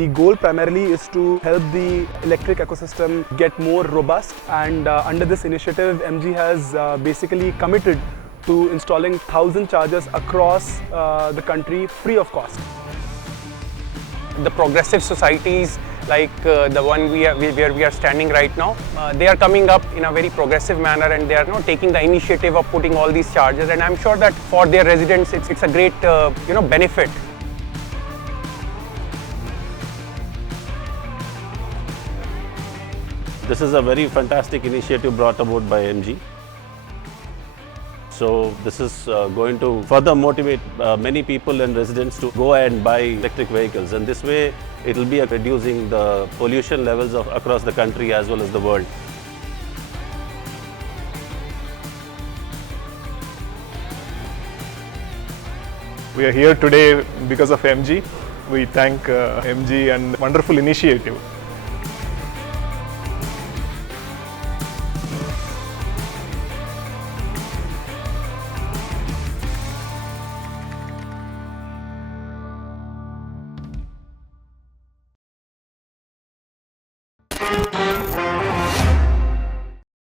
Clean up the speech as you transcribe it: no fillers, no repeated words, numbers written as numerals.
The goal primarily is to help the electric ecosystem get more robust, and under this initiative MG has basically committed to installing 1,000 chargers across the country free of cost. The progressive societies like the one where we are standing right now, they are coming up in a very progressive manner, and they are taking the initiative of putting all these chargers, and I'm sure that for their residents it's a great benefit. This is a very fantastic initiative brought about by MG. So this is going to further motivate many people and residents to go and buy electric vehicles, and this way it will be reducing the pollution levels across the country as well as the world. We are here today because of MG. We thank MG and wonderful initiative.